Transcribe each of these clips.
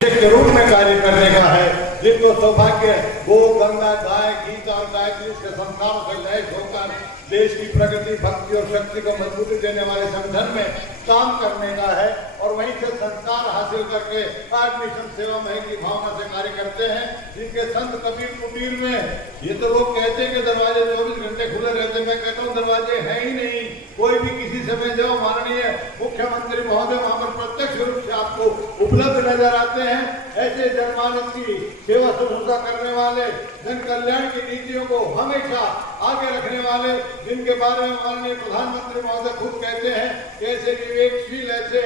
के रूप में कार्य करने का है, जिनको सौभाग्य गो गंगा गाय गीत और गायत्री के संस्कारों से लैस होकर देश की प्रगति भक्ति और शक्ति को मजबूती देने वाले संगठन में काम करने का है और वहीं से संस्कार हासिल करके आज मिशन सेवा में की भावना से कार्य करते हैं। जिनके संत कबीर कुटीर में ये तो लोग कहते हैं कि दरवाजे 24 घंटे खुले रहते हैं, मैं कहता हूँ दरवाजे हैं ही नहीं। कोई भी किसी समय जाओ, माननीय मुख्यमंत्री महोदय वहां पर प्रत्यक्ष रूप से आपको उपलब्ध नजर आते हैं। ऐसे जनमानस की सेवा शुश्रूषा करने वाले, जन कल्याण की नीतियों को हमेशा आगे रखने वाले, जिनके बारे में माननीय प्रधानमंत्री महोदय खुद कहते हैं कि ऐसे विवेकशील, ऐसे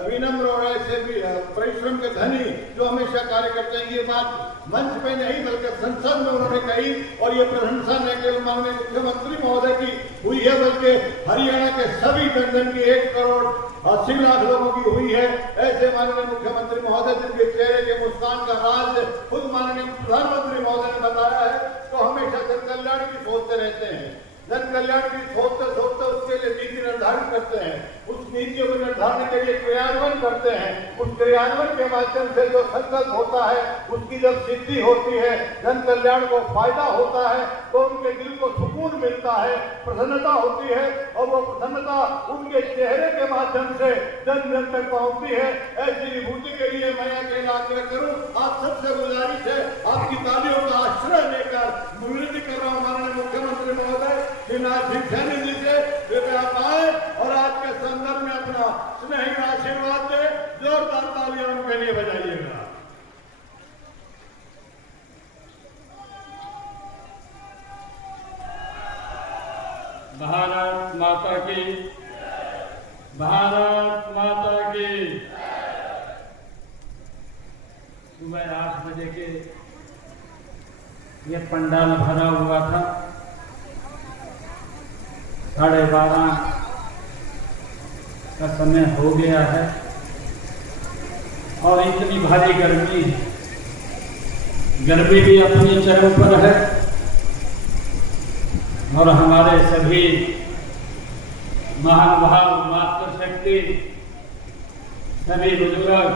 विनम्र और ऐसे भी परिश्रम के धनी जो हमेशा कार्य करते हैं। ये बात मंच पे नहीं बल्कि संसद में उन्होंने कही और ये प्रशंसा न केवल माननीय मुख्यमंत्री महोदय की हुई है बल्कि हरियाणा के सभी जनजन की 1 करोड़ 80 लाख लोगों की हुई है। ऐसे माननीय मुख्यमंत्री महोदय जिनके चेहरे के मुस्कान का राज खुद माननीय प्रधानमंत्री महोदय ने बताया है, तो हमेशा जन कल्याण की सोचते रहते हैं। जन कल्याण की सोचते सोचते उसके लिए नीति निर्धारण करते हैं, उस नीतियों के निर्धारण के लिए क्रियान्वयन करते हैं। उस क्रियान्वयन के माध्यम से जो संकल्प होता है उसकी जब सिद्धि होती है, जन कल्याण को फायदा होता है, तो उनके दिल को सुकून मिलता है, प्रसन्नता होती है और वो प्रसन्नता उनके चेहरे के माध्यम से जन जन तक पहुंचती है। ऐसी विभूति के लिए मैं अकेला आग्रह करूं, आप सबसे गुजारिश है, आपकी तालियों का आश्रय लेकर विनती कर रहा हूं माननीय मुख्यमंत्री महोदय शिवराज सिंह चौहान जी से, कृपया आए और आज के संदर्भ में अपना स्नेही आशीर्वाद दे। जोरदार तालियां उनके लिए बजाइएगा। भारत माता की, भारत माता की। सुबह 8 बजे के ये पंडाल भरा हुआ था, 12:30 का समय हो गया है और इतनी भारी गर्मी भी अपनी चरम पर है और हमारे सभी महानुभाव मातृशक्ति सभी बुजुर्ग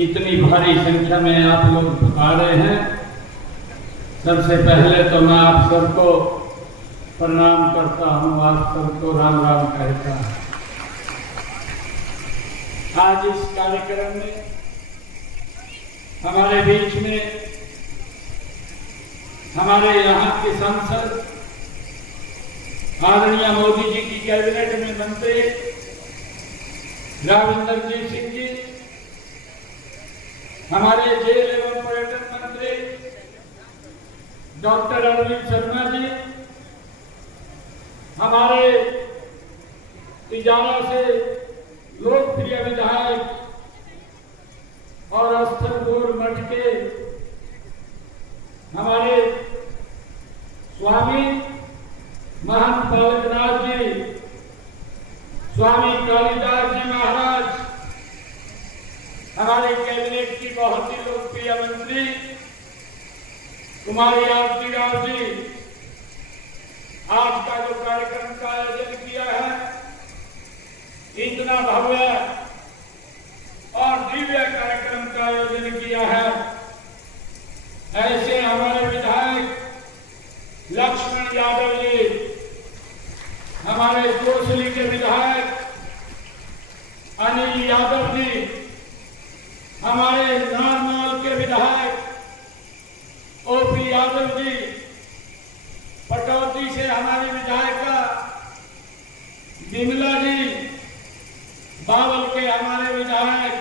इतनी भारी संख्या में आप लोग आ रहे हैं। सबसे पहले तो मैं आप सबको प्रणाम करता हूं, आप सबको राम राम कहता हूं। आज इस कार्यक्रम में हमारे बीच में हमारे यहाँ के सांसद आदरणीय मोदी जी की कैबिनेट में मंत्री राविंदर जी सिंह जी, हमारे जेल एवं पर्यटन मंत्री डॉक्टर अरविंद शर्मा जी, हमारे तिजारा से लोकप्रिय विधायक और स्थलपुर मठ के हमारे स्वामी महंत बालकनाथ जी, स्वामी कालिदास जी महाराज, हमारे कैबिनेट की बहुत ही लोकप्रिय मंत्री कुमारी आरती राव जी, आज का जो कार्यक्रम का आयोजन किया है, इतना भव्य और दिव्य कार्यक्रम का आयोजन किया है, ऐसे हमारे विधायक लक्ष्मण यादव जी, हमारे कोसली के विधायक अनिल यादव जी, हमारे नारनौल के विधायक ओपी यादव जी, पटौदी से हमारी विधायिका विमला जी, बावल के हमारे विधायक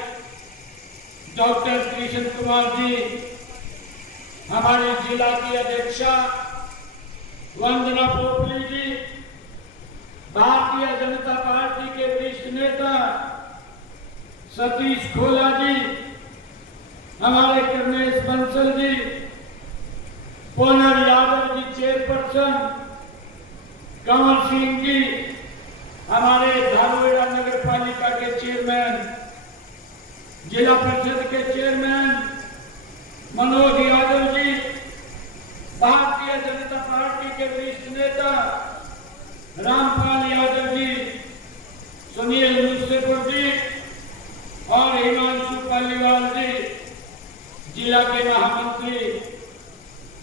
डॉक्टर कृष्ण कुमार जी, हमारी जिला की अध्यक्षा वंदना पोपली जी, भारतीय जनता पार्टी के वरिष्ठ नेता सतीश खोला जी, हमारे कर्नेश बंसल जी, पूनर यादव जी चेयरपर्सन, कंवर सिंह जी, हमारे धारुएड़ा नगर पालिका के चेयरमैन, जिला परिषद के चेयरमैन मनोज यादव जी, भारतीय जनता पार्टी के वरिष्ठ नेता रामपाल यादव जी, सुनील मुंशीपुर जी और हिमांशु पालीवाल जिला के महामंत्री,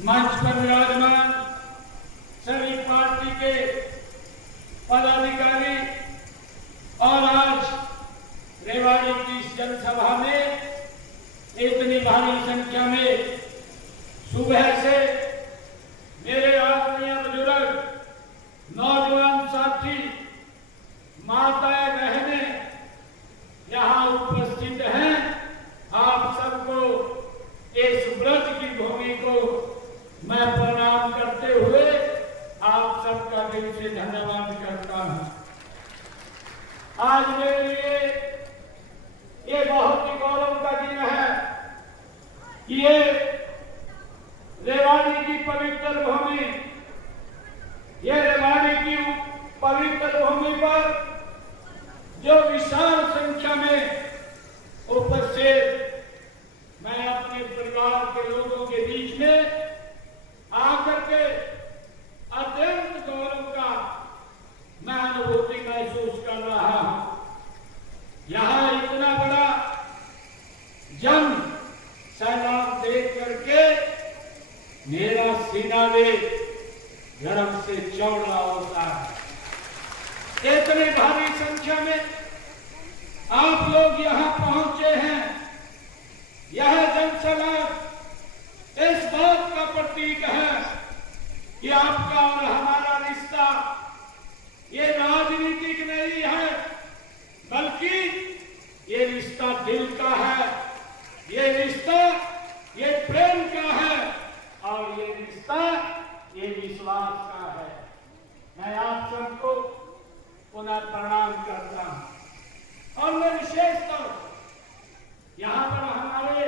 मंच पर विराजमान सभी पार्टी के पदाधिकारी और आज रेवाड़ी की इस जनसभा में इतनी भारी संख्या में सुबह से मेरे आदरणीय बुजुर्ग, नौजवान साथी, माताएं, बहनें यहाँ उपस्थित हैं। आप सबको इस व्रत की भूमि को मैं प्रणाम करते हुए आप सबका दिल से धन्यवाद करता हूँ। आज मेरे लिए ये बहुत ही गौरव का दिन है कि ये रेवाड़ी की पवित्र भूमि, ये रेवाड़ी की पवित्र भूमि पर जो विशाल संख्या में उपस्थित मैं अपने परिवार के लोगों के बीच में आकर के अत्यंत गौरव का मैं अनुभूति महसूस कर रहा हूं। यहां इतना बड़ा जन सैलाब देख करके मेरा सीना भी गर्व से चौड़ा होता है। इतनी भारी संख्या में आप लोग यहां पहुंचे हैं। यह जनसैलाब इस बात का प्रतीक है कि आपका और हमारा रिश्ता ये राजनीतिक नहीं है, बल्कि ये रिश्ता दिल का है, ये रिश्ता ये प्रेम का है और ये रिश्ता ये विश्वास का है। मैं आप सबको पुनः प्रणाम करता हूं और मैं विशेष तौर यहाँ पर हमारे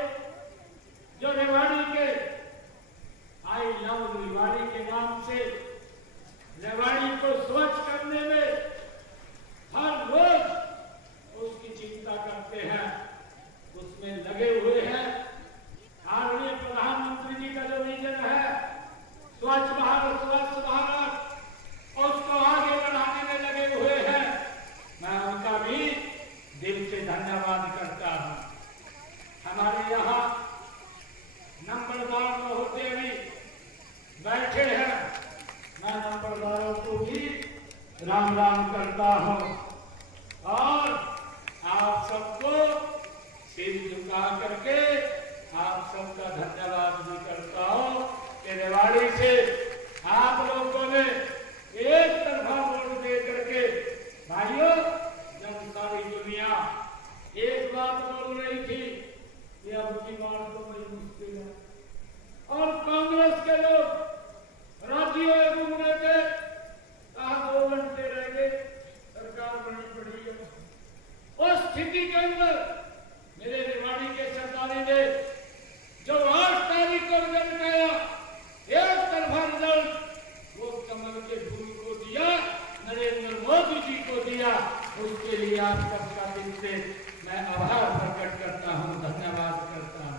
जो रेवाड़ी के आई लव रेवाड़ी के नाम से रेवाड़ी को स्वच्छ करने में हर रोज उसकी चिंता करते हैं, उसमें लगे हुए हैं। आदरणीय प्रधानमंत्री जी का जो विजन है स्वच्छ भारत स्वस्थ भारत, उसको आगे बढ़ाने में लगे हुए हैं। मैं उनका भी दिल से धन्यवाद करता हूं। हमारे यहाँ नंबरदार महोदय भी बैठे हैं, मैं नंबरदारों को भी राम राम करता हूं और आप सबको सिर झुका करके आप सबका धन्यवाद भी करता हूं कि रेवाड़ी से आप लोगों ने एक तरफा वोट दे करके, भाइयों, जब सारी दुनिया एक बात बोल रही थी कि अब की बार तो बड़ी मुश्किल है और कांग्रेस के लोग राज्यों में घूम रहे थे, कहा 2 घंटे रह गए, सरकार बनी पड़ी है। उस स्थिति के अंदर मेरे रेवाड़ी के सरकारी ने जो 8 तारीख को रिजल्ट आया, एक तरफा रिजल्ट, वो कमल के फूल को दिया, नरेंद्र मोदी जी को दिया। उसके लिए आप सबका दिल से मैं आभार प्रकट करता हूं, धन्यवाद करता हूं।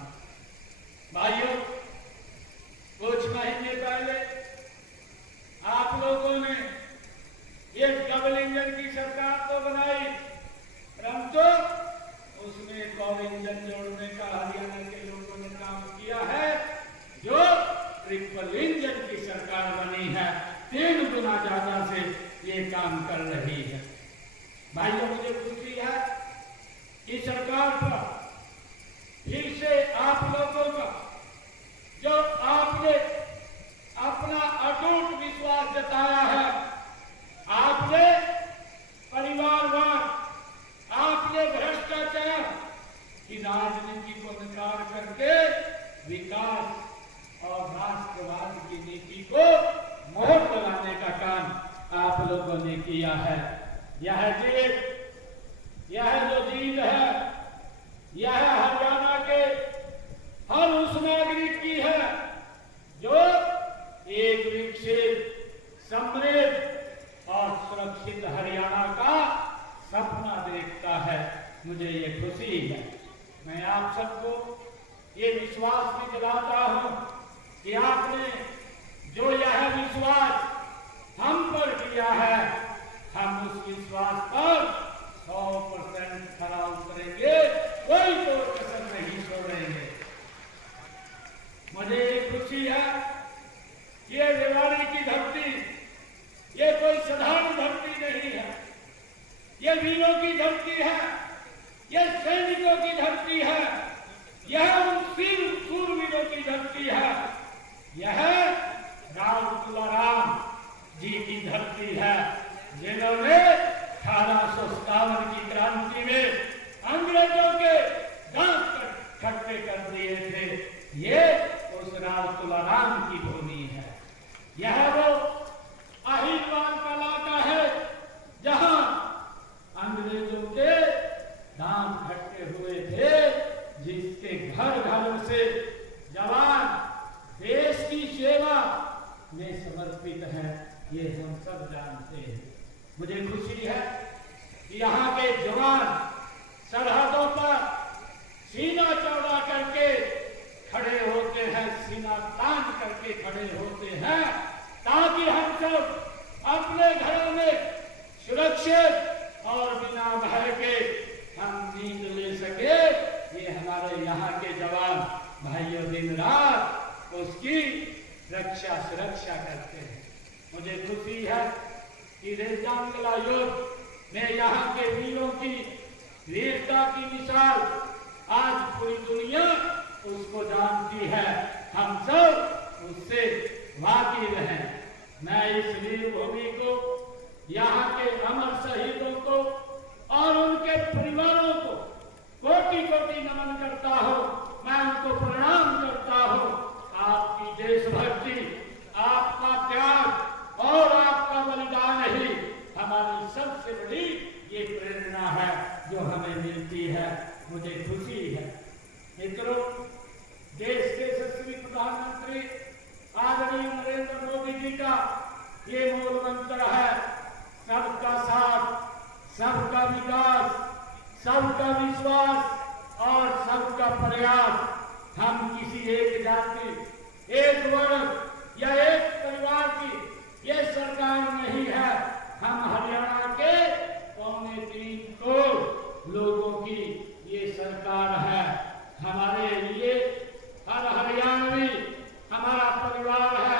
भाइयों, कुछ महीने पहले आप लोगों ने ये डबल इंजन की सरकार तो बनाई, परंतु उसमें एक और इंजन जोड़ने का हरियाणा के लोगों ने काम किया है, जो ट्रिपल इंजन की सरकार बनी है। 3 गुना ज्यादा से ये काम कर रही है। भाइयों, मुझे खुशी है कि सरकार पर फिर से आप लोगों का जो आपने अपना अटूट विश्वास जताया है, आपने परिवारवाद, आपने भ्रष्टाचार की राजनीति को नकार करके विकास और राष्ट्रवाद की नीति को मोहर लगाने का काम आप लोगों ने किया है। यह जो जीत है, यह हरियाणा के हर उस नागरिक की है जो एक विकसित, समृद्ध और सुरक्षित हरियाणा का सपना देखता है। मुझे ये खुशी है। मैं आप सबको ये विश्वास भी दिलाता हूं कि आपने जो यह विश्वास हम पर किया है, हम उस विश्वास पर 100% खरा उतरेंगे, कोई तो कसर नहीं छोड़ेंगे। खुशी है, ये रेवाड़ी की धरती ये कोई साधारण धरती नहीं है, ये वीरों की धरती है, ये सैनिकों की धरती है, यह उन शूरवीरों की धरती है, यह राम तुलाराम जी की धरती है, जिन्होंने 1857 की क्रांति में अंग्रेजों के दांत खट्टे कर दिए थे। ये उस राम तुलाराम की भूमि है। यह वो अहिरवाल का इलाका है जहां अंग्रेजों के दांत खट्टे हुए थे, जिसके घर घर से जवान देश की सेवा में समर्पित है, ये हम सब जानते हैं। मुझे खुशी है कि यहाँ के जवान सरहदों पर सीना चौड़ा करके खड़े होते हैं, सीना तान करके खड़े होते हैं, ताकि हम सब अपने घरों में सुरक्षित और बिना भय के हम नींद ले सके। ये हमारे यहाँ के जवान भाइयों दिन रात उसकी रक्षा सुरक्षा करते हैं। मुझे खुशी है कि रेजांगला युद्ध में यहाँ के वीरों की वीरता की मिसाल आज पूरी दुनिया उसको जानती है, हम सब उससे वाकिफ हैं। मैं इस वीर भूमि को, यहाँ के अमर शहीदों को और उनके परिवारों को कोटि कोटि नमन करता हूँ, मैं उनको प्रणाम करता हूँ। आपकी देशभक्ति, आपका त्याग और आपका बलिदान ही हमारी सबसे बड़ी ये प्रेरणा है जो हमें मिलती है। मुझे खुशी है मित्रों, देश के यशस्वी प्रधानमंत्री आदरणीय नरेंद्र मोदी जी का ये मूल मंत्र है, सबका साथ, सबका विकास, सबका विश्वास और सबका प्रयास। हम किसी एक जाति, एक वर्ग या एक परिवार की ये सरकार नहीं है, हम हरियाणा के 3.25 करोड़ लोगों की ये सरकार है। हमारे लिए हर हरियाणवी हमारा परिवार है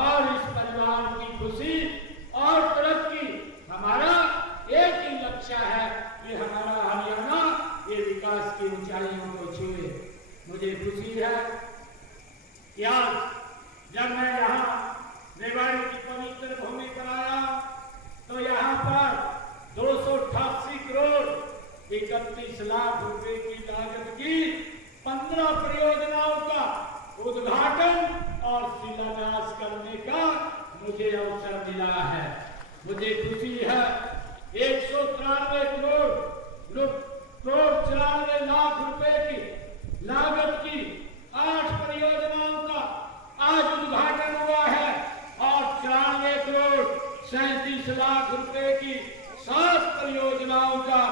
और इस परिवार की खुशी और तरक्की हमारा एक ही लक्ष्य है कि हमारा हरियाणा ये विकास की ऊंचाइयों को छुए। मुझे खुशी है कि आज जब मैं यहाँ रेवाड़ी की पवित्र भूमि पर आया तो यहाँ पर 288 करोड़ 31 लाख रुपए की लागत की 15 परियोजनाओं का उद्घाटन और शिलान्यास करने का मुझे अवसर मिला है। मुझे खुशी है 193 करोड़ 94 लाख रुपए की लागत की 8 परियोजनाओं का आज उद्घाटन हुआ है और 94 करोड़ 37 लाख रुपए की 7 परियोजनाओं का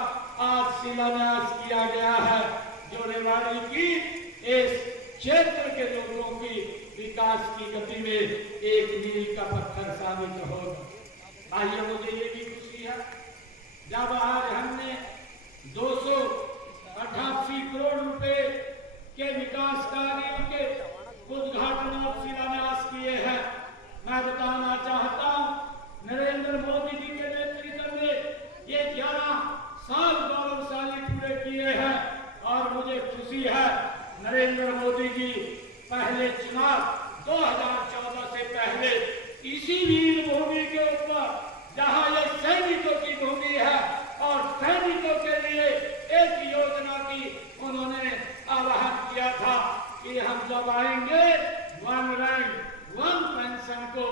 आज शिलान्यास किया गया है, जो रेवाड़ी की इस क्षेत्र के लोगों की विकास की गति में एक मील का पत्थर साबित होगा। आइए, मुझे ये भी खुशी है जब आज हमने 288 करोड़ रुपए के विकास कार्यों के उद्घाटन और शिलान्यास किए हैं। मैं बताना चाहता हूं, नरेंद्र मोदी जी के नेतृत्व में ये 11 साल गौरवशाली पूरे किए हैं और मुझे खुशी है नरेंद्र मोदी जी पहले चुनाव 2014 से पहले इसी वीर भूमि के ऊपर, जहां ये सैनिकों की भूमि है और सैनिकों के लिए एक योजना की उन्होंने आह्वान किया था कि हम जब आएंगे 1 रैंक 1 पेंशन को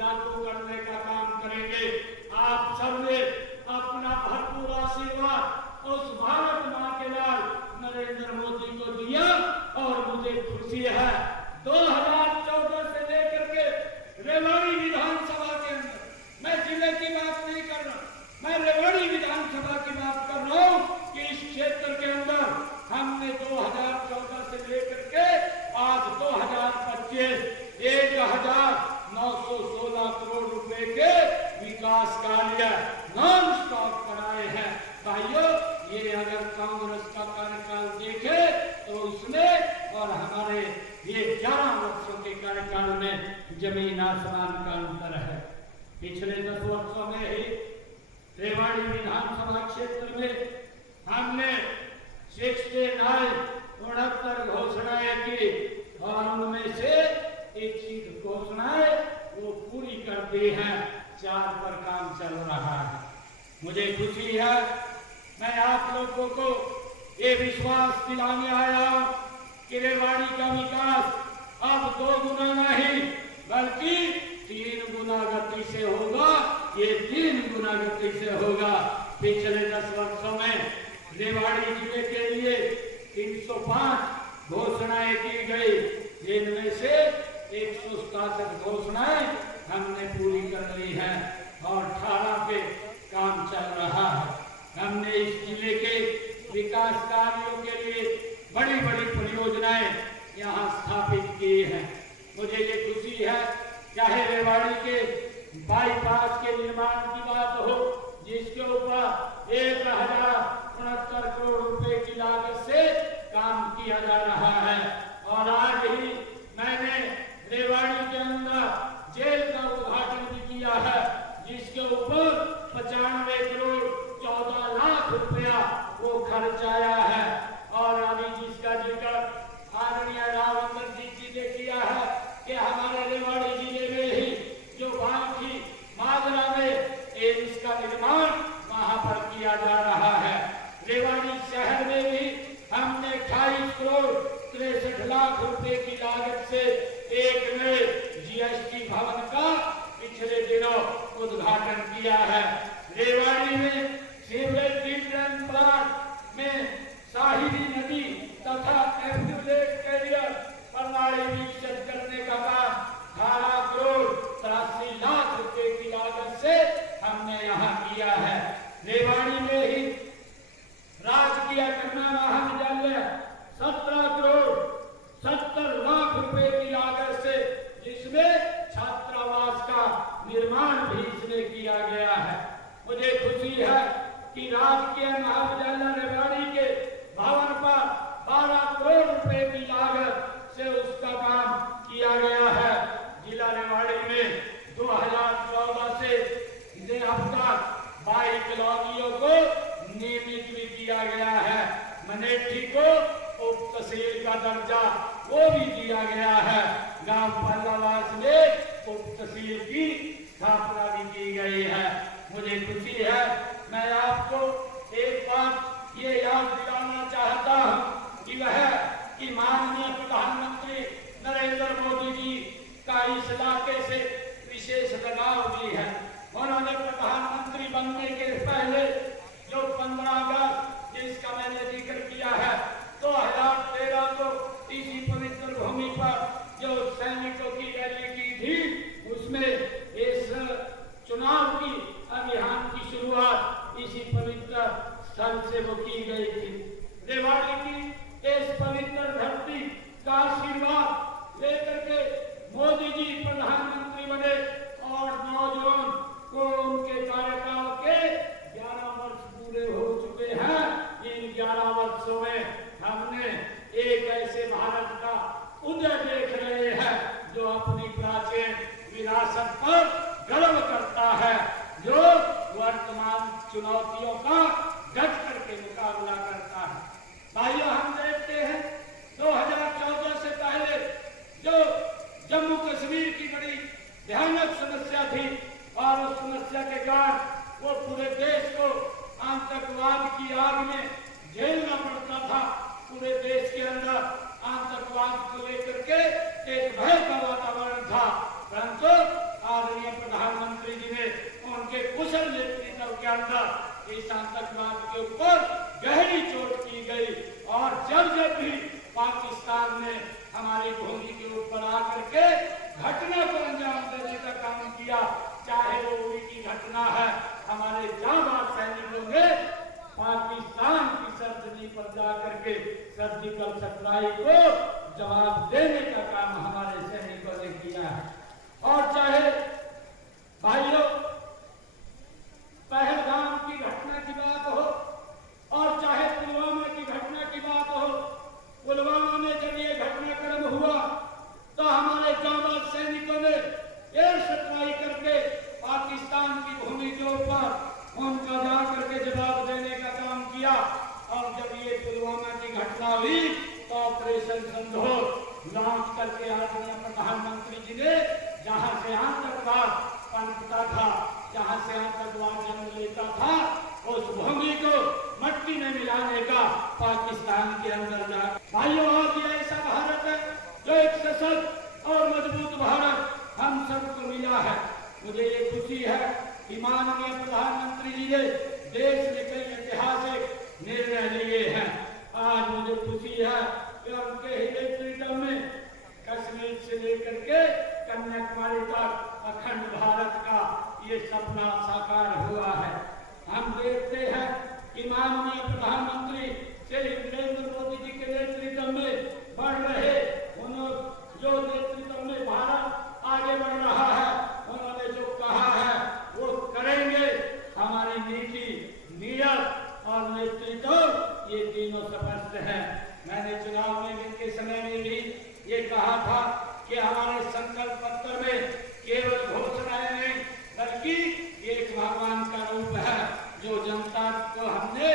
लागू करने का काम करेंगे। आप सबने अपना भरपूर आशीर्वाद उस भारत मां के लाल नरेंद्र मोदी को दिया और मुझे खुशी है 2014 से लेकर के रेवाड़ी विधानसभा के अंदर, मैं जिले की बात नहीं कर रहा, मैं रेवाड़ी विधानसभा की बात कर रहा हूं कि इस क्षेत्र के अंदर हमने 2014 से लेकर के आज 2025 1916 करोड़ रुपए के विकास कार्य नॉन स्टॉप कराए हैं। भाइयों, ये अगर कांग्रेस का कार्यकाल देखे तो उसमें और हमारे ये 11 वर्षों के कार्य जमीन आसमान का अंतर है। पिछले 10 वर्षों में ही रेवाड़ी विधानसभा क्षेत्र में हमने 69 घोषणाएं की और उनमें से 21 घोषणाएं वो पूरी कर दी हैं। 4 पर काम चल रहा है। मुझे खुशी है, मैं आप लोगों को ये विश्वास दिलाने आया कि रेवाड़ी का विकास अब 2 गुना नहीं बल्कि 3 गुना गति से होगा। ये 3 गुना गति से होगा। पिछले 10 वर्षों में रेवाड़ी जिले के लिए 305 घोषणाएं की गई, जिनमें से 167 घोषणाएं हमने पूरी कर ली हैं और 18 पे काम चल रहा है। हमने इस जिले के विकास कार्यों के लिए बड़ी बड़ी परियोजनाएं यहाँ स्थापित की हैं। मुझे ये खुशी है, चाहे रेवाड़ी के बाईपास के निर्माण की बात हो, जिसके ऊपर 1069 करोड़ रुपए की लागत से काम किया जा रहा है। और आज ही मैंने रेवाड़ी के अंदर जेल का उद्घाटन भी किया है, जिसके ऊपर 95 करोड़ 14 लाख रुपया वो खर्च आया है। और अभी जिसका जिक्र आदरणीय रावंदर जी ने किया है कि हमारे रेवाड़ी जिले में ही जो बांकी माजरा में एम्स का निर्माण वहां पर किया जा रहा है। रेवाड़ी शहर में भी हमने 28 करोड़ 63 लाख रुपए की लागत से एक नए जीएसटी भवन का पिछले दिनों उद्घाटन किया है। रेवाड़ी में सीवरेज ट्रीटमेंट प्लांट में साहिली नदी तथा एफ्लुएंट कैरियर प्रणाली विकसित करने का काम 18 करोड़ 83 लाख रुपए की लागत से हमने यहाँ किया है। रेवाड़ी में ही राजकीय कन्या महाविद्यालय 17 करोड़ 70 लाख रुपए की लागत से, जिसमें छात्रावास का निर्माण भी इसमें किया गया है। मुझे खुशी है कि राजकीय महाविद्यालय रेवाड़ी के भवन पर 12 करोड़ रुपए की लागत से उसका काम किया गया है। जिला रेवाड़ी में 2014 से अब तक 22 कॉलोनियों को नियमित भी किया गया है। मनेठी को उप तहसील का दर्जा वो भी दिया गया है। गांव पल्लावास में उप तहसील की स्थापना भी की गई है। मुझे खुशी है, मैं आपको एक बात ये याद दिलाना चाहता हूँ कि वह कि माननीय प्रधानमंत्री नरेंद्र मोदी जी का इस इलाके से विशेष लगाव भी है। उन्होंने प्रधानमंत्री बनने के पहले जो 15 अगस्त जिसका मैंने जिक्र किया है 2013 को इसी पवित्र भूमि पर जो सैनिकों की रैली की थी, उसमें इस चुनाव की अभियान की शुरुआत इसी पवित्र स्थल से वो की गई थी। रेवाड़ी की इस पवित्र धरती का आशीर्वाद लेकर के मोदी जी प्रधानमंत्री बने और नौजवान को उनके कार्यकाल के 11 वर्ष पूरे हो चुके हैं। इन 11 वर्षों में हमने एक ऐसे भारत का उदय देख रहे हैं जो अपनी प्राचीन विरासत पर गर्व करता है, जो वर्तमान चुनौतियों का डट करके मुकाबला करता है। भाइयों, हम देखते हैं 2014 से पहले जो जम्मू कश्मीर की बड़ी भयानक समस्या थी और उस समस्या के कारण वो पूरे देश को आतंकवाद की आग में झेलना पड़ता था। पूरे देश के अंदर आतंकवाद को लेकर के एक भय का वातावरण था, परंतु आदरणीय प्रधानमंत्री जी ने उनके कुशल नेतृत्व के अंदर इस आतंकवाद के ऊपर गहरी चोट की गई। और जब जब भी पाकिस्तान ने हमारी भूमि के ऊपर आकर के घटना को अंजाम देने का काम किया, चाहे वो उरी की घटना है, हमारे जांबाज सैनिकों ने पाकिस्तान की सरजमी पर जाकर के सर्जिकल स्ट्राइक को जवाब देने का काम हमारे सैनिकों ने किया है। और चाहे भाइयों पहलगाम की घटना की बात हो और चाहे पुलवामा की घटना की बात हो, पुलवामा में जब ये घटनाक्रम हुआ तो हमारे जांबाज सैनिकों ने ऑपरेशन सिंदूर लॉन्च करके आदरणीय प्रधानमंत्री जी ने जहां से आतंकवाद पनपता था, जहां से आतंकवाद जन्म लेता था, उस भूमि को मट्टी में मिलाने का पाकिस्तान के अंदर जा भाइयों, आज ये ऐसा भारत है जो एक सशक्त और मजबूत भारत हम सबको मिला है। मुझे ये खुशी है कि माननीय प्रधानमंत्री जी ने देश में कई ऐतिहासिक निर्णय लिए हैं। आज मुझे खुशी है कि उनके ही नेतृत्व में कश्मीर से लेकर के कन्याकुमारी तक अखंड भारत का ये सपना साकार हुआ है। हम देखते हैं कि माननीय प्रधानमंत्री श्री नरेंद्र मोदी जी के नेतृत्व में बढ़ रहे जो नेतृत्व में भारत आगे बढ़ रहा है, उन्होंने जो कहा है वो करेंगे। हमारी नीति, नीयत और नेतृत्व ये तीनों स्पष्ट है। मैंने चुनाव में के समय में भी ये कहा था कि हमारे संकल्प पत्र में केवल घोषणाएं नहीं बल्कि एक भगवान का रूप है जो जनता को हमने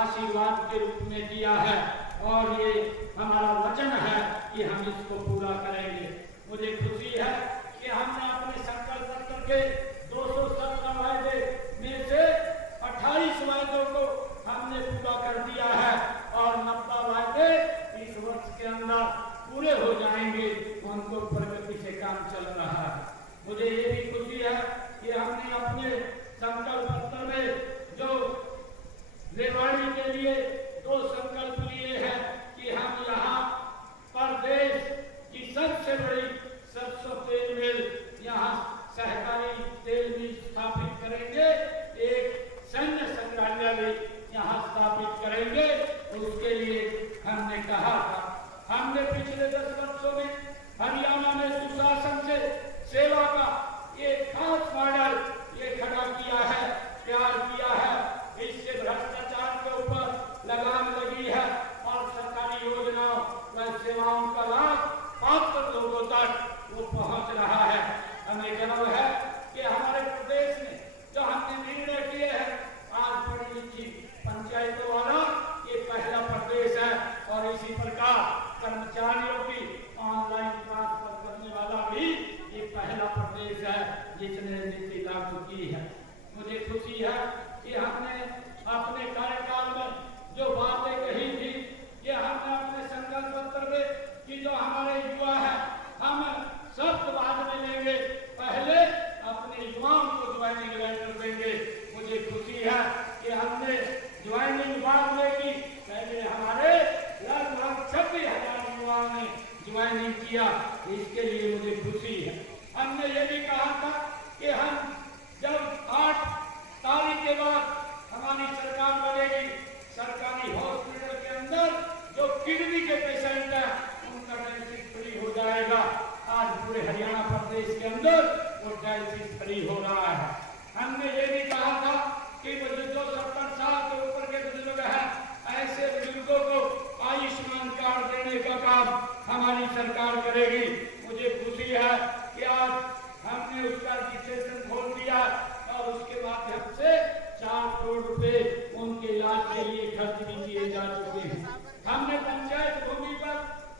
आशीर्वाद के रूप में दिया है और ये हमारा वचन है कि हम इसको पूरा करेंगे। मुझे खुशी है कि हमने अपने संकल्प पत्र के 217 वायदे में से 28 वायदों को हमने पूरा कर दिया है और 90 वायदे इस वर्ष के अंदर पूरे हो जाएंगे। उनको प्रगति से काम चल रहा है। मुझे ये भी खुशी है कि हमने अपने संकल्प पत्र में जो रेवाड़ी के लिए 2 संकल्प लिए हैं कि हम यहाँ पर देश की सबसे बड़ी सरसों तेल मिल, यहाँ सहकारी तेल मिल स्थापित करेंगे, एक सैन्य संग्रहालय भी यहाँ स्थापित करेंगे। उसके लिए हमने कहा था। हमने पिछले 10 वर्षों में हरियाणा में सुशासन से सेवा का एक खास मॉडल ये खड़ा किया है, तैयार किया है। इससे भ्रष्टाचार के ऊपर लगाम लगी है और सरकारी योजनाओं व सेवाओं का लाभ पात्र लोगों तक वो पहुंच रहा है। हमें गर्व है कि हमारे प्रदेश में जो हमने निर्णय किए हैं, आज पढ़ी लिखी पंचायतों वाला ये पहला प्रदेश है और इसी प्रकार कर्मचारियों की ऑनलाइन ट्रांसफर करने वाला भी ये पहला प्रदेश है जिसने नीति लागू की है। मुझे खुशी है कि हमने अपने कार्यकाल में जो बातें कही थी, ये हमने अपने संकल्प पत्र में कि जो हमारे युवा है हम सब बाद में लेंगे, पहले अपने युवाओं को ज्वाइनिंग लेटर देंगे। मुझे खुशी है कि हमने ज्वाइनिंग बाद में की, पहले हमारे लगभग 26,000 युवाओं ने ज्वाइनिंग किया। इसके लिए मुझे खुशी है। हमने ये भी कहा था कि हम जब 8 तारीख के बाद हमारी सरकार बनेगी, सरकारी हॉस्पिटल के अंदर जो किडनी के पेशेंट है उनका डायलिसिस फ्री हो जाएगा। आज पूरे हरियाणा प्रदेश के अंदर वो डायलिसिस फ्री हो रहा है। हमने ये भी कहा था कि जो 70 साल के ऊपर के बुजुर्ग हैं, ऐसे बुजुर्गों को आयुष्मान कार्ड देने का काम हमारी सरकार करेगी। मुझे खुशी है कि आज हमने उसका रजिस्ट्रेशन खोल दिया और उसके माध्यम से 4 करोड़ रुपए उनके इलाज के लिए खर्च भी किए जा चुके हैं। हमने पंचायत भूमि पर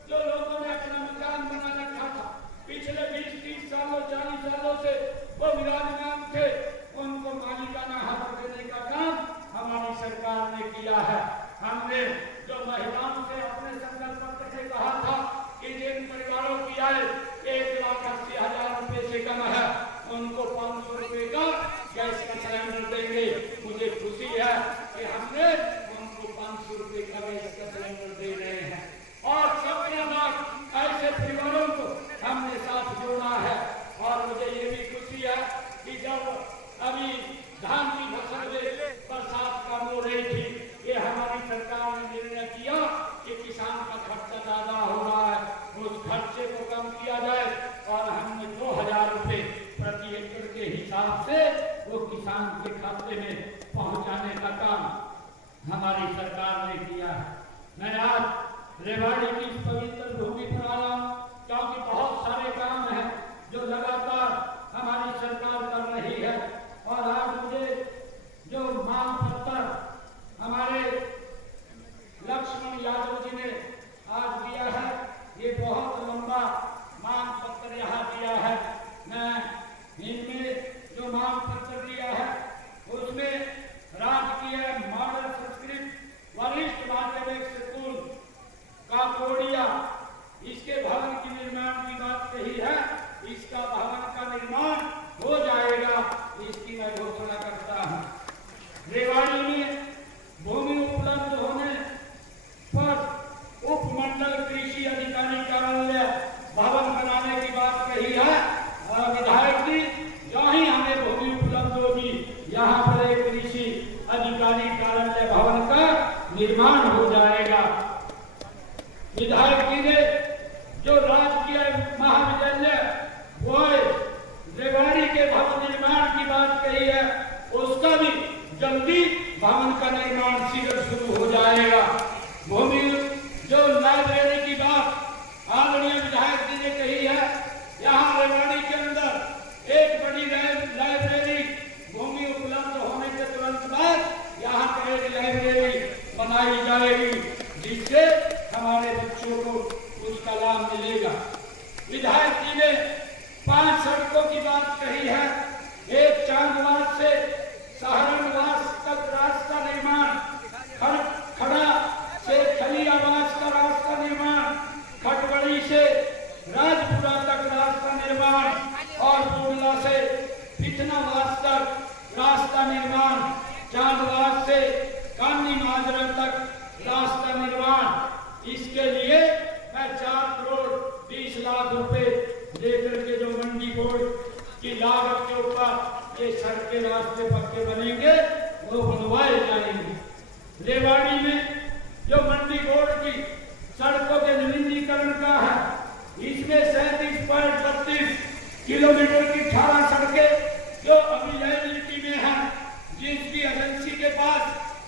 जो लोगों ने अपना मकान बना रखा था, पिछले 20-30 सालों 40 सालों से वो विराजमान थे, उनको मालिकाना हक देने का काम हमारी सरकार ने किया है। हमने जो महिलाओं से अपने संकल्प पत्र से कहा था कि जिन परिवारों की आय 1,80,000 रुपए से कम है उनको 500 रुपए का गैस का सिलेंडर देंगे। मुझे खुशी है कि हमने उनको 500 रुपए का गैस का सिलेंडर दे रहे हैं और 17 लाख ऐसे परिवारों को हमने साथ जोड़ा है। और मुझे ये भी खुशी है कि जब अभी धान की फसल में बरसात कम हो रही थी, ये हमारी सरकार ने निर्णय किया कि किसान का खर्चा ज्यादा हो रहा है, उस खर्चे को कम किया जाए और हमने 2,000 रुपए प्रति एकड़ के हिसाब से वो किसान के खाते में पहुंचाने का काम हमारी सरकार ने किया है। मैं आज रेवाड़ी की इस पवित्र भूमि पर आया हूं क्योंकि बहुत सारे काम हैं जो लगातार हमारी सरकार कर रही है और आज मुझे जो मांग पत्र हमारे लक्ष्मण यादव जी ने आज दिया ने कही है, यहाँ रेवाड़ी के अंदर एक बड़ी लाइब्रेरी भूमि उपलब्ध होने के तुरंत बाद यहाँ पर एक लाइब्रेरी बनाई जाएगी, जिससे हमारे बच्चों को उसका लाभ मिलेगा। विधायक जी ने 5 सड़कों की बात कही है। एक चांदवास से सहारनवास तक रास्ता निर्माण, खड़ा से खलियावास का रास्ता निर्माण, खटबड़ी से राजपुरा तक रास्ता निर्माण और बुर्ला से पिथनावास तक रास्ता निर्माण, चांदवास से कानी माजरा तक रास्ता निर्माण। इसके लिए मैं 4 करोड़ 20 लाख रुपए लेकर के जो मंडी बोर्ड की लागत के ऊपर ये सड़कें रास्ते पक्के बनेंगे वो बनवाए जाएंगे। रेवाड़ी में जो मंडी बोर्ड की सड़कों के नवीनीकरण का है, इसमें 37.32 किलोमीटर की 18 सड़कें जो अभी लाइबिलिटी में है, जिसकी एजेंसी के पास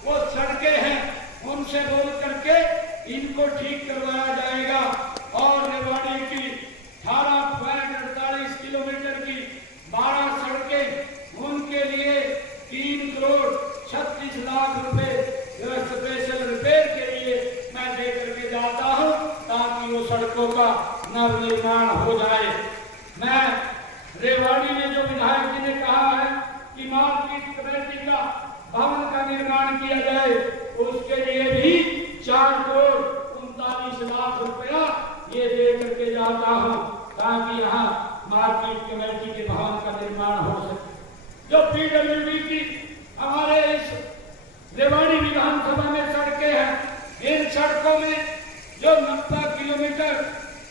वो सड़कें हैं, उनसे बोल करके इनको ठीक करवाया जाएगा। और रेवाड़ी की 18.48 किलोमीटर की 12 सड़कें, उनके लिए 3 करोड़ 36 लाख रुपए स्पेशल रिपेयर के लिए मैं दे करके जाता हूं, ताकि वो सड़कों का नवनिर्माण हो जाए। मैं रेवाड़ी में जो विधायक जी ने कहा है कि मार्केट कमेटी का भवन का निर्माण किया जाए, उसके लिए भी 4 करोड़ 39 लाख रुपया ये दे करके जाता हूं, ताकि यहाँ मार्केट कमेटी के भवन का निर्माण हो सके। जो पीडब्ल्यूडी की हमारे इस रेवाड़ी विधानसभा में सड़कें हैं, इन सड़कों में जो 90 किलोमीटर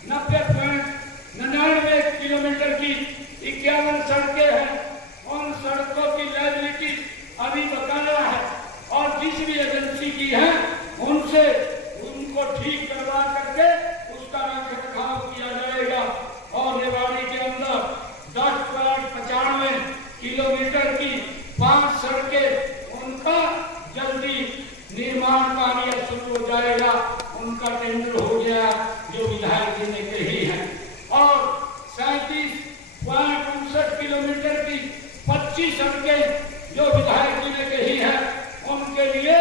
90.99 किलोमीटर की 51 सड़कें हैं, उन सड़कों की लायबिलिटी अभी बकाया है और जिस भी एजेंसी की है उनसे उनको ठीक करवा करके उसका रखरखाव किया जाएगा। और रेवाड़ी के अंदर 10.95 किलोमीटर की 5 सड़कें, उनका जल्दी निर्माण कार्य शुरू हो जाएगा। उनका टेंडर हो गया जो विधायक जी ने कही है। और 37.59 किलोमीटर की 25 सड़कें जो विधायक जी ने कही है, उनके लिए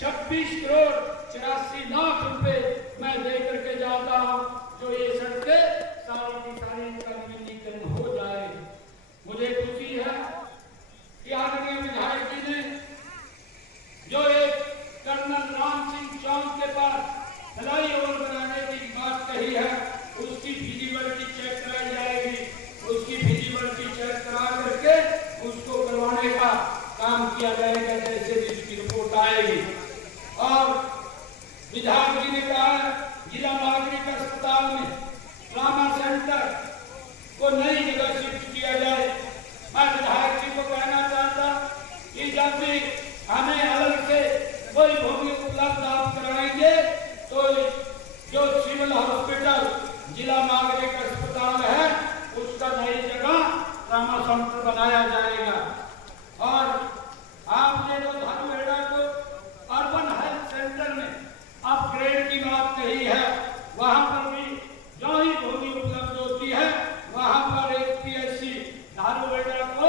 26 करोड़ 84 लाख रुपए मैं दे करके जाता हूं, जो ये सड़कें सारी की सारी इनका नवीनीकरण हो जाए। मुझे खुशी है कि आदरणीय विधायक जी ने जो एक कर्नल राम सिंह चौक के पास फ्लाईओवर बनाने की बात कही है, उसकी फिजिबिलिटी चेक कराई जाएगी। उसकी फिजिबिलिटी चेक करा करके उसको करवाने का काम किया जाएगा जैसे भी इसकी रिपोर्ट आएगी। और विधायक जी ने कहा जिला नागरिक अस्पताल में ट्रॉमा सेंटर को नई जगह शिफ्ट किया जाए। मैं विधायक जी को कहना चाहता कि जब भी हमें अलग से कोई भूमि उपलब्ध आप कराएंगे तो जो सिविल हॉस्पिटल जिला नागरिक अस्पताल है उसका नई जगह ट्रॉमा सेंटर बनाया जाएगा। और आपने जो धर्महेड़ा को अर्बन हेल्थ सेंटर में अपग्रेड की बात कही है, वहां पर भी जो ही भूमि उपलब्ध होती है वहां पर एक पीएचसी धारूहेड़ा को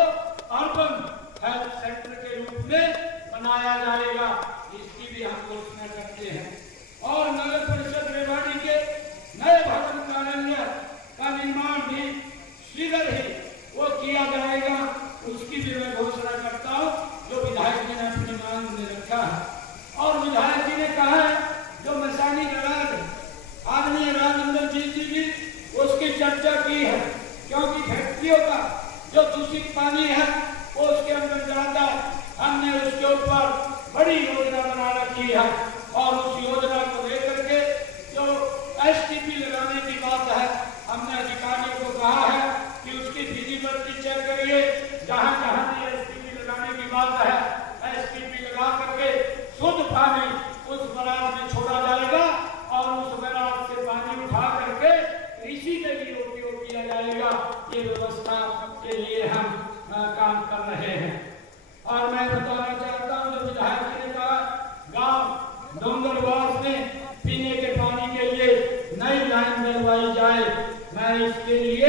अर्बन हेल्थ सेंटर के रूप में बनाया जाएगा। इसकी भी हम घोषणा करते हैं। और नगर परिषद रेवाड़ी के नए भवन कार्यालय का निर्माण भी शीघ्र ही वो किया जाएगा, उसकी भी मैं घोषणा करता हूँ, जो विधायक जी ने अपनी मांग में रखा है। और विधायक जी ने कहा है जो मसानी गराज आदरणीय राजेंद्र जी भी उसकी चर्चा की है, क्योंकि फैक्ट्रियों का जो दूषित पानी है वो उसके अंदर जाता है। हमने उसके ऊपर बड़ी योजना बना रखी है और उस योजना को लेकर के जो एसटीपी लगाने की बात है, हमने अधिकारियों को कहा है कि उसकी फिजिबिलिटी चेक करिए। जहां जहां भी एसटीपी लगाने की बात है, एसटीपी लगा करके शुद्ध पानी उस बराज में छोड़ा जाएगा और उस बराज से पानी उठा करके कृषि के लिए उपयोग किया जाएगा। ये व्यवस्था के लिए हम काम कर रहे हैं। और मैं बताना चाहता हूँ जो विधायक जी ने कहा गांव डोंगरवास में पीने के पानी के लिए नई लाइन डलवाई जाए। मैं इसके लिए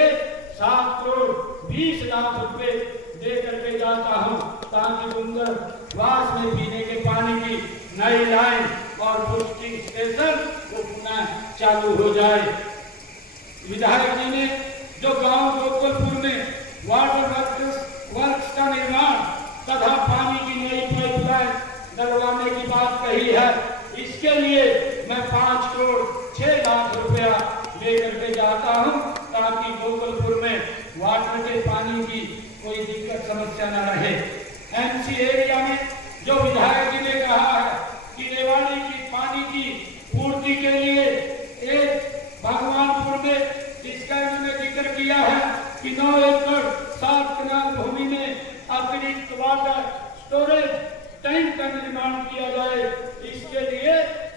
7 करोड़ 20 लाख रुपए दे करके जाता हूं, ताकि बुंगरवास में पीने के पानी की नई लाइन और पुष्टिंग स्टेशन वो पुनः चालू हो जाए। विधायक जी ने जो गांव गोकुलपुर में वाटर वर्क्स का निर्माण तथा पानी की नई पाइपलाइन डलवाने की बात कही है, इसके लिए मैं 5 करोड़ 6 लाख रुपया लेकर के जाता हूं, ताकि गोकुलपुर में वाटर के पानी की कोई दिक्कत समस्या न रहे। एमसी एरिया में जो विधायक जी ने कहा है कि रेवाड़ी की पानी की पूर्ति के लिए एक भगवानपुर में जिसका इन्होंने जिक्र किया है कि 9 एकड़ 7 कनाल भूमि में अतिरिक्त वाटर स्टोरेज टैंक का निर्माण किया जाए, इसके लिए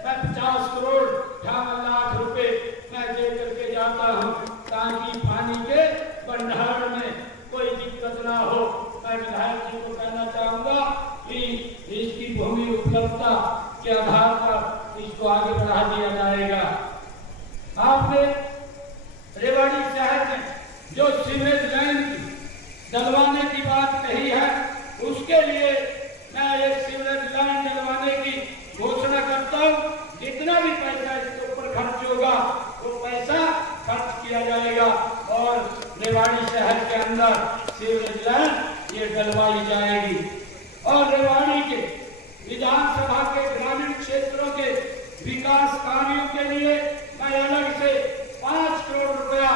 मैं 50 करोड़ 58 लाख रुपए मैं दे करके जाता हूं, ताकि पानी के भंडारण में कोई दिक्कत ना हो। मैं विधायक जी को कहना चाहूंगा कि इसकी भूमि उपलब्धता के आधार पर इसको आगे बढ़ा दिया जाएगा। आपने रेवाड़ी शहर में जो सीवेज लाइन डलवाने की बात कही है, उसके लिए मैं एक सीवरेज लाइन डलवाने की घोषणा करता हूं। जितना भी पैसा इसके ऊपर खर्च होगा वो पैसा खर्च किया जाएगा और रेवाड़ी शहर के अंदर सीवरेज लाइन ये डलवाई जाएगी। और रेवाड़ी के विधानसभा के ग्रामीण क्षेत्रों के विकास कार्यों के लिए मैं अलग से 5 करोड़ रुपया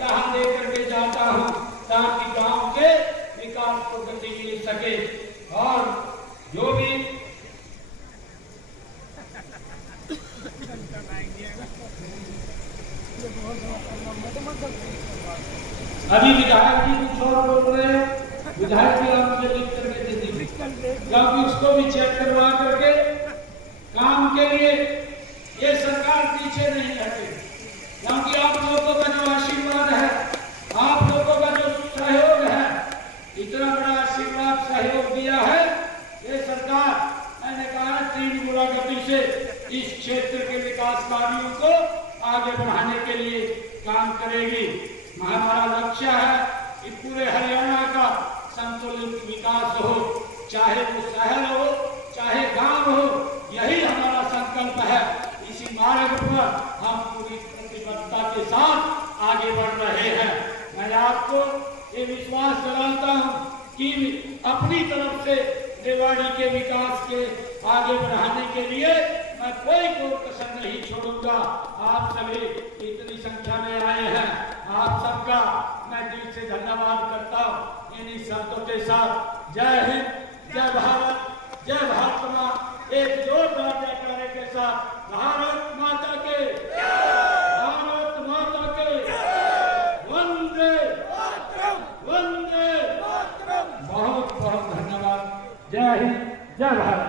यहाँ दे करके जाता हूँ, ताकि गांव के विकास को गति मिल सके। और जो भी अभी विधायक जी कुछ और बोल रहे हैं, विधायक जी आप मुझे लिख करके दे दीजिए, क्योंकि उसको भी चेक करवा करके काम के लिए ये सरकार पीछे नहीं हटे, क्योंकि आप लोगों का जो आशीर्वाद है, आप लोगों का जो सहयोग है, इतना बड़ा आशीर्वाद सहयोग दिया है, ये सरकार मैंने कहा 3 गुना गति से इस क्षेत्र के विकास कार्यों को आगे बढ़ाने के लिए काम करेगी। हमारा लक्ष्य है कि पूरे हरियाणा का संतुलित विकास हो, चाहे वो शहर हो चाहे गांव हो, यही हमारा संकल्प है। इसी मार्ग पर हम पूरी प्रतिबद्धता के साथ आगे बढ़ रहे हैं। मैं आपको ये विश्वास दिलाता हूं कि अपनी तरफ से रेवाड़ी के विकास के आगे बढ़ाने के लिए मैं कोई कसर नहीं छोड़ूंगा। आप सभी इतनी संख्या में आए हैं, आप सबका मैं दिल से धन्यवाद करता हूँ। इन्हीं शब्दों के साथ जय हिंद, जय भारत, जय भारत माँ, एक जोरदार जयकारे के साथ भारत माता के, भारत माता के, वंदे वंदे। बहुत बहुत धन्यवाद। जय हिंद, जय भारत।